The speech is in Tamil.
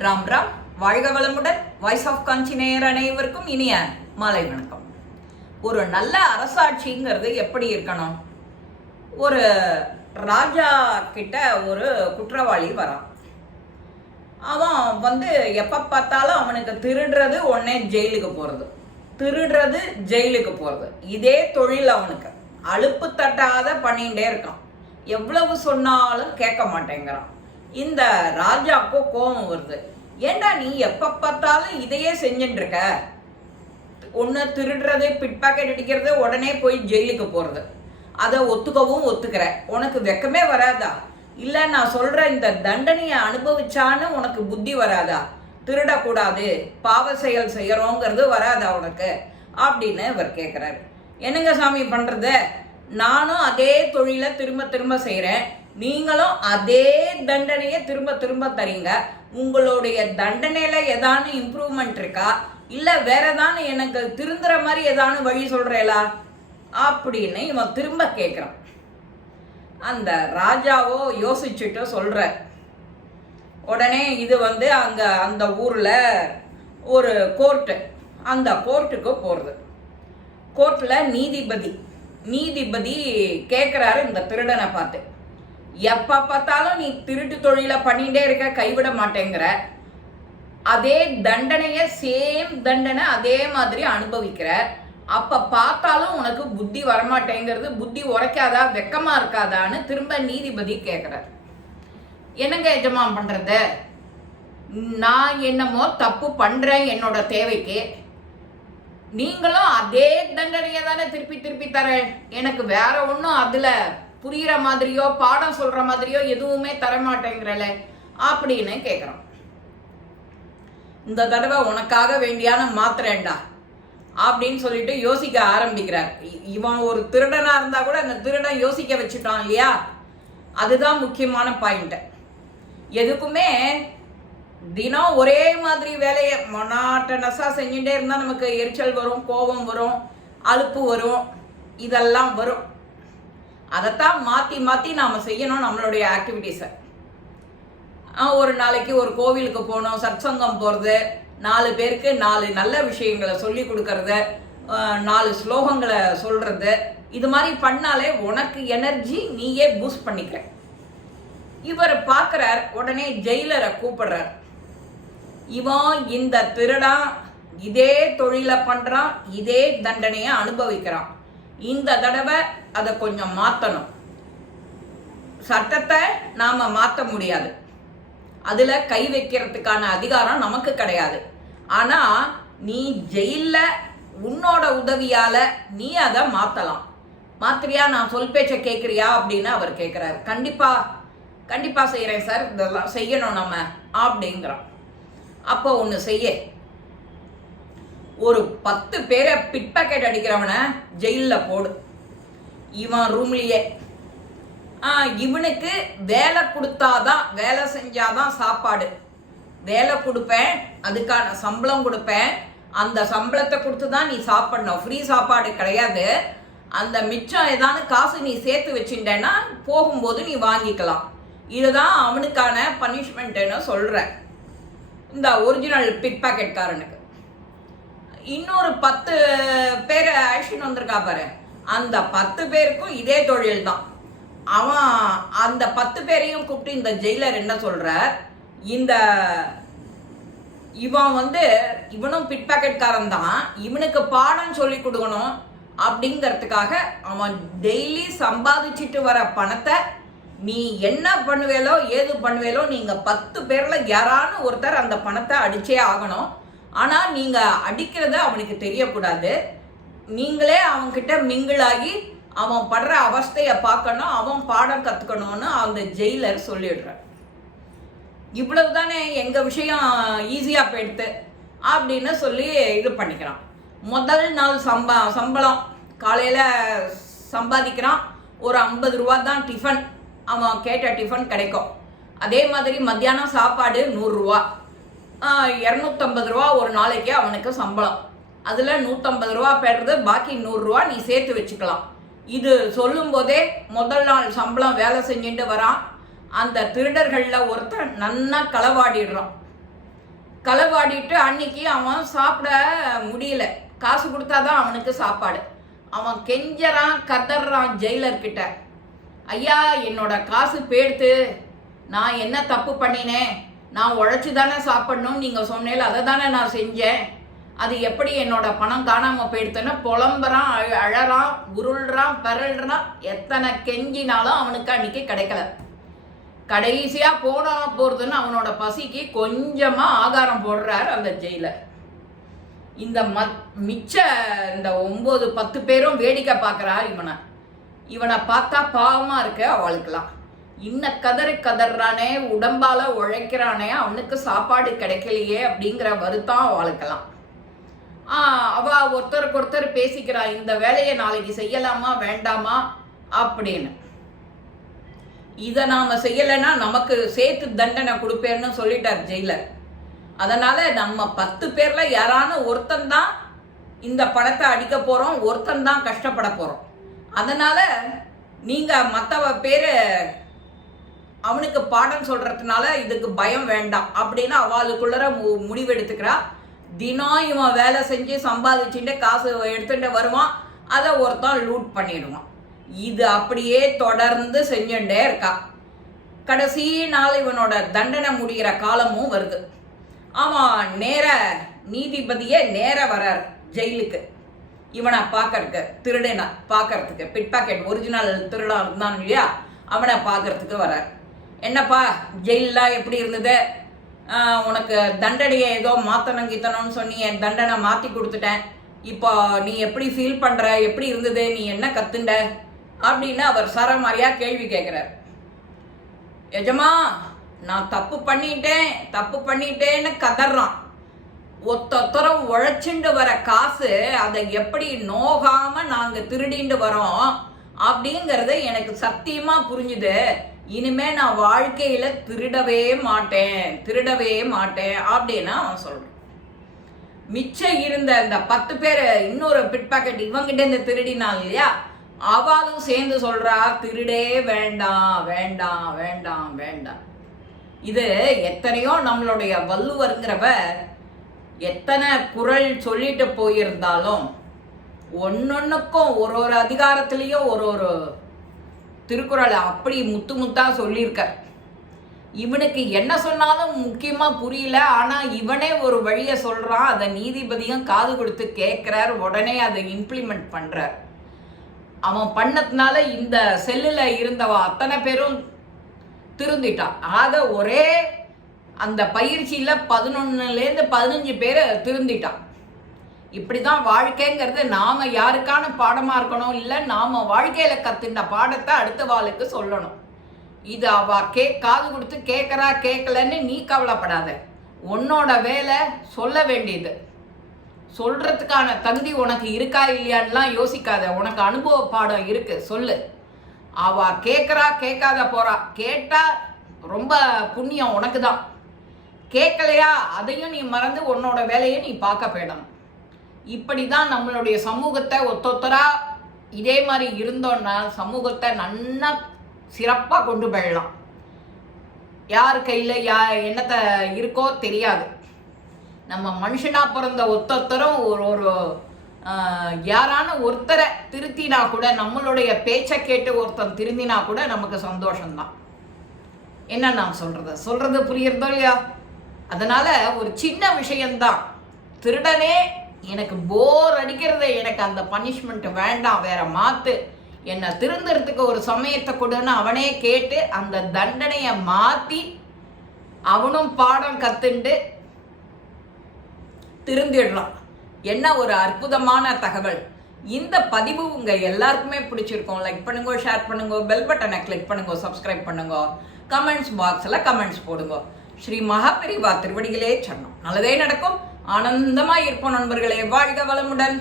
ராம் ராம். வாழ்க வளமுடன். வாய்ஸ் ஆஃப் காஞ்சி நேயர் அனைவருக்கும் இனிய மாலை வணக்கம். ஒரு நல்ல அரசாட்சிங்கிறது எப்படி இருக்கணும்? ஒரு ராஜா கிட்ட ஒரு குற்றவாளி வரான். அவன் எப்ப பார்த்தாலும் அவனுக்கு திருடுறது உடனே ஜெயிலுக்கு போறது, திருடுறது ஜெயிலுக்கு போறது, இதே தொழில் அவனுக்கு. அலுப்பு தட்டாத பண்ணிகிட்டே இருக்கான். எவ்வளவு சொன்னாலும் கேட்க மாட்டேங்கிறான். இந்த ராஜாவுக்கு கோபம் வருது. ஏண்டா நீ எப்ப பார்த்தாலும் இதையே செஞ்சுட்டு இருக்க? ஒன்று திருடுறது, பிட் பாக்கெட் அடிக்கிறது, உடனே போய் ஜெயிலுக்கு போறது, அதை ஒத்துக்கவும் ஒத்துக்கிற. உனக்கு வெக்கமே வராதா? இல்லை நான் சொல்ற இந்த தண்டனையை அனுபவிச்சான்னு உனக்கு புத்தி வராதா? திருடக்கூடாது, பாவ செயல் செய்யறோங்கிறது வராதா உனக்கு அப்படின்னு இவர் கேட்குறாரு. என்னங்க சாமி பண்றது? நானும் அதே தொழிலை திரும்ப திரும்ப செய்கிறேன், நீங்களும் அதே தண்டனையை திரும்ப திரும்ப தரீங்க. உங்களுடைய தண்டனையில ஏதானு இம்ப்ரூவ்மெண்ட் இருக்கா? இல்லை வேற ஏதானு எனக்கு திருந்துற மாதிரி ஏதானு வழி சொல்றேலா அப்படின்னு இவன் திரும்ப கேட்குறான். அந்த ராஜாவோ யோசிச்சுட்டு சொல்ற. உடனே இது அங்க அந்த ஊர்ல ஒரு கோர்ட்டு, அந்த கோர்ட்டுக்கு போறது. கோர்ட்ல நீதிபதி கேட்குறாரு இந்த திருடனை பார்த்து, எப்ப பார்த்தாலும் நீ திருட்டு தொழிலை பண்ணிட்டே இருக்க, கைவிட மாட்டேங்கிற, அதே தண்டனைய சேம் தண்டனை அதே மாதிரி அனுபவிக்கிற, அப்ப பார்த்தாலும் உனக்கு புத்தி வரமாட்டேங்கிறது, புத்தி உரைக்காதா, வெக்கமா இருக்காதான்னு திரும்ப நீதிபதி கேட்கிறார். என்னங்க எஜமான் பண்றது? நான் என்னமோ தப்பு பண்றேன் என்னோட தேவைக்கு, நீங்களும் அதே தண்டனையை தானே திருப்பி திருப்பி தர, எனக்கு வேற ஒன்றும் அதுல புரியுற மாதிரியோ பாடம் சொல்ற மாதிரியோ எதுவுமே தரமாட்டேங்கிறல அப்படின்னு கேட்குறான். இந்த தடவை உனக்காக வேண்டியான மாத்திரேண்டா அப்படின்னு சொல்லிட்டு யோசிக்க ஆரம்பிக்கிறார். இவன் ஒரு திருடனா இருந்தா கூட அந்த திருடன் யோசிக்க வச்சுட்டான் இல்லையா? அதுதான் முக்கியமான பாயிண்ட். எதுக்குமே தினம் ஒரே மாதிரி வேலையை மொனாட்டனஸா செஞ்சுட்டே இருந்தா நமக்கு எரிச்சல் வரும், கோபம் வரும், அலுப்பு வரும், இதெல்லாம் வரும். அதைத்தான் மாற்றி மாற்றி நாம் செய்யணும் நம்மளுடைய ஆக்டிவிட்டீஸை. ஒரு நாளைக்கு ஒரு கோவிலுக்கு போகணும், சத்சங்கம் போகிறது, 4 பேருக்கு 4 நல்ல விஷயங்களை சொல்லி கொடுக்கறது, 4 ஸ்லோகங்களை சொல்கிறது, இது மாதிரி பண்ணாலே உனக்கு எனர்ஜி நீயே பூஸ்ட் பண்ணிக்கிற. இவர் பார்க்குறார். உடனே ஜெயிலரை கூப்பிடுறார். இவன் இந்த திருடன் இதே தொழிலை பண்ணுறான், இதே தண்டனையை அனுபவிக்கிறான். இந்த தடவை அதை கொஞ்சம் மாற்றணும். சட்டத்தை நாம் மாற்ற முடியாது, அதில் கை வைக்கிறதுக்கான அதிகாரம் நமக்கு கிடையாது. ஆனால் நீ ஜெயிலில் உன்னோட உதவியால் நீ அதை மாற்றலாம். மாத்திரியா? நான் சொல் பேச்சை கேட்குறியா அப்படின்னு அவர் கேட்குறாரு. கண்டிப்பாக செய்கிறேன் சார், இதெல்லாம் செய்யணும் நம்ம அப்படிங்கிறான். அப்போ ஒன்று செய்ய, ஒரு 10 பேரை பிட் பாக்கெட் அடிக்கிறவனை ஜெயிலில் போடு, இவன் ரூம்லேயே. இவனுக்கு வேலை கொடுத்தாதான், வேலை செஞ்சாதான் சாப்பாடு. வேலை கொடுப்பேன், அதுக்கான சம்பளம் கொடுப்பேன், அந்த சம்பளத்தை கொடுத்து தான் நீ சாப்பிடணும், ஃப்ரீ சாப்பாடு கிடையாது. அந்த மிச்சம் ஏதாவது காசு நீ சேர்த்து வச்சுட்டேன்னா போகும்போது நீ வாங்கிக்கலாம். இதுதான் அவனுக்கான பனிஷ்மெண்ட்டுன்னு சொல்கிறேன் இந்த ஒரிஜினல் பிட் பாக்கெட்காரனுக்கு. இன்னொரு 10 பேர் ஆக்ஷன் வந்திருக்கா பாரு, அந்த 10 பேருக்கும் இதே தொழில் தான். அவன் அந்த 10 பேரையும் கூப்பிட்டு இந்த ஜெயிலர் என்ன சொல்றார், இந்த இவன் இவனும் பிட் பாக்கெட்காரன் தான், இவனுக்கு பாடம் சொல்லி கொடுக்கணும் அப்படிங்கிறதுக்காக அவன் டெய்லி சம்பாதிச்சுட்டு வர பணத்தை நீ என்ன பண்ணுவேலோ ஏது பண்ணுவேலோ, நீங்க 10 பேர்ல யாரானு ஒருத்தர் அந்த பணத்தை அடிச்சே ஆகணும். ஆனால் நீங்கள் அடிக்கிறத அவனுக்கு தெரியக்கூடாது. நீங்களே அவன்கிட்ட மிங்கிளாகி அவன் படுற அவஸ்தையை பார்க்கணும், அவன் பாடம் கற்றுக்கணும்னு அந்த ஜெயிலர் சொல்லிடுறார். இவ்வளவு தானே எங்கள் விஷயம் ஈஸியாக போயிடுது அப்படின்னு சொல்லி இது பண்ணிக்கிறான். முதல் நாள் சம்பளம் காலையில் சம்பாதிக்கிறான். ஒரு 50 ரூபா தான் டிஃபன், அவன் கேட்ட டிஃபன் கிடைக்கும். அதே மாதிரி மத்தியானம் சாப்பாடு 100 ரூபா, 250 ரூபா ஒரு நாளைக்கு அவனுக்கு சம்பளம். அதில் 150 ரூபா பெறுறது, பாக்கி 100 ரூபா நீ சேர்த்து வச்சுக்கலாம். இது சொல்லும் போதே முதல் நாள் சம்பளம் வேலை செஞ்சுட்டு வரான். அந்த திருடர்களில் ஒருத்தன் நன்னா களவாடிடுறான். களவாடிட்டு அன்னைக்கு அவன் சாப்பிட முடியல. காசு கொடுத்தாதான் அவனுக்கு சாப்பாடு. அவன் கெஞ்சறான், கதறான் ஜெயிலர்கிட்ட, ஐயா என்னோட காசு போயிடுத்து, நான் என்ன தப்பு பண்ணினேன், நான் உழைச்சி தானே சாப்பிடணும், நீங்கள் சொன்னேன் அதை தானே நான் செஞ்சேன், அது எப்படி என்னோட பணம் காணாமல் போயிடுத்துன்னு புலம்புறான், அழறான், உருள்றான், பெறல்றான். எத்தனை கெஞ்சினாலும் அவனுக்கு அன்னைக்கு கிடைக்கல. கடைசியாக போகிறதுன்னு அவனோட பசிக்கு கொஞ்சமாக ஆகாரம் போடுறாரு அந்த ஜெயிலர். இந்த மிச்ச இந்த 9-10 பேரும் வேடிக்கை பார்க்குறா இவனை பார்த்தா பாவமாக இருக்கு அவளுக்கெல்லாம். இன்ன கதறானே, உடம்பால உழைக்கிறானே, அவனுக்கு சாப்பாடு கிடைக்கலையே அப்படிங்கிற வருத்தம் அவளுக்கெல்லாம். அவ ஒருத்தருக்கு ஒருத்தர் பேசிக்கிறா, இந்த வேலையை நாளைக்கு செய்யலாமா வேண்டாமா அப்படின்னு. இதை நாம செய்யலைன்னா நமக்கு சேர்த்து தண்டனை கொடுப்பேன்னு சொல்லிட்டார் ஜெயிலர். அதனால நம்ம 10 பேர்ல யாரான ஒருத்தன் தான் இந்த பணத்தை அடிக்க போறோம், ஒருத்தன் தான் கஷ்டப்பட போறோம். அதனால நீங்க மற்றவ பேரு அவனுக்கு பாடம் சொல்றதுனால இதுக்கு பயம் வேண்டாம் அப்படின்னு அவளுக்குள்ள முடிவெடுத்துக்கிறா. தினம் இவன் வேலை செஞ்சு சம்பாதிச்சுட்டு காசு எடுத்துட்டு வருவான், அதை ஒருத்தன் லூட் பண்ணிடுவான். இது அப்படியே தொடர்ந்து செஞ்சுட்டே இருக்கா. கடைசி நாள் இவனோட தண்டனை முடிகிற காலமும் வருது. அவன் நேர நீதிபதியே நேர வரார் ஜெயிலுக்கு இவனை பார்க்கறதுக்கு, திருடனை பார்க்கறதுக்கு. பிட் பாக்கெட் ஒரிஜினல் திருடா இருந்தான் இல்லையா, அவனை பார்க்கறதுக்கு வரார். என்னப்பா ஜெயிலெலாம் எப்படி இருந்தது, உனக்கு தண்டனையை ஏதோ மாற்றணும் கீத்தணும்னு சொன்னி என் தண்டனை மாற்றி கொடுத்துட்டேன், இப்போ நீ எப்படி ஃபீல் பண்ணுற, எப்படி இருந்தது, நீ என்ன கற்றுண்ட அப்படின்னு அவர் சரமாரியாக கேள்வி கேட்குறார். எஜமா நான் தப்பு பண்ணிட்டேன்னு கதறான். ஒத்தரம் உழைச்சிண்டு வர காசு அதை எப்படி நோகாம நாங்க திருடிண்டு வரோம் அப்படிங்கறது எனக்கு சத்தியமா புரிஞ்சுது. இனிமே நான் வாழ்க்கையில திருடவே மாட்டேன் அப்படின்னு அவன் சொல்றான். மிச்சம் இருந்த இந்த 10 பேர் இன்னொரு பிட் பாக்கெட் இவங்கிட்ட இந்த திருடினான் இல்லையா, அவளும் சேர்ந்து சொல்றா, திருடே வேண்டாம். இது எத்தனையோ நம்மளுடைய வள்ளுவருங்கிறவ எத்தனை குறள் சொல்லிட்டு போயிருந்தாலும் ஒன்னொன்னுக்கும் ஒரு அதிகாரத்திலையும் ஒரு திருக்குறளை அப்படி முத்தா சொல்லியிருக்க. இவனுக்கு என்ன சொன்னாலும் முக்கியமா புரியல, ஆனா இவனே ஒரு வழியை சொல்றான், அதை நீதிபதியும் காது கொடுத்து கேட்கிறார், உடனே அதை இம்ப்ளிமெண்ட் பண்றார். அவன் பண்ணதுனால இந்த செல்லுல இருந்தவ அத்தனை பேரும் திருந்திட்டான். ஆக ஒரே அந்த பயிற்சியில 11லேருந்து 15 பேர் திருந்திட்டான். இப்படிதான் வாழ்க்கைங்கிறது நாம யாருக்கான பாடமா இருக்கணும், இல்லை நாம வாழ்க்கையில கத்துட்ட பாடத்தை அடுத்த வாளுக்கு சொல்லணும். இது அவ காது கொடுத்து கேட்கலன்னு நீ கவலைப்படாத. உன்னோட வேலை சொல்ல வேண்டியது. சொல்றதுக்கான தகுதி உனக்கு இருக்கா இல்லையான்லாம் யோசிக்காத. உனக்கு அனுபவ பாடம் இருக்கு, சொல்லு. அவ கேட்காத போறா. கேட்டா ரொம்ப புண்ணியம் உனக்கு தான். கேட்கலையா அதையும் நீ மறந்து உன்னோட வேலையை நீ பார்க்க போயிடணும். இப்படிதான் நம்மளுடைய சமூகத்தை ஒத்தொத்தரா இதே மாதிரி இருந்தோன்னா சமூகத்தை நல்லா சிறப்பாக கொண்டு போயிடலாம். யார் கையில் என்னத்தை இருக்கோ தெரியாது. நம்ம மனுஷனா பிறந்த ஒத்தொத்தரும் ஒரு யாரான ஒருத்தரை திருத்தினா கூட, நம்மளுடைய பேச்சை கேட்டு ஒருத்தன் திருந்தினா கூட நமக்கு சந்தோஷம்தான். என்ன நான் சொல்றது புரியுறதோ இல்லையா? அதனால ஒரு சின்ன விஷயம்தான், திருடனே எனக்கு போர் அடிக்கிறது, எனக்கு அந்த பனிஷ்மெண்ட் வேண்டாம், வேற மாத்து, என்னை திருந்துறதுக்கு ஒரு சமயத்தை கொடுன்னு அவனே கேட்டு அந்த தண்டனையை மாற்றி அவனும் பாடம் கத்துண்டு திருந்திடலாம். என்ன ஒரு அற்புதமான தகவல். இந்த பதிவு உங்க எல்லாருக்குமே பிடிச்சிருக்கும். லைக் பண்ணுங்க, ஷேர் பண்ணுங்க, பெல் பட்டனை கிளிக் பண்ணுங்க, சப்ஸ்கிரைப் பண்ணுங்க, கமெண்ட்ஸ் பாக்ஸில் கமெண்ட்ஸ் போடுங்க. ஸ்ரீ மகாபெரிவா திருவடிகளே சரணம். நல்லதே நடக்கும். ஆனந்தமாய் இருப்போம் நண்பர்களே. வாழ்க வளமுடன்.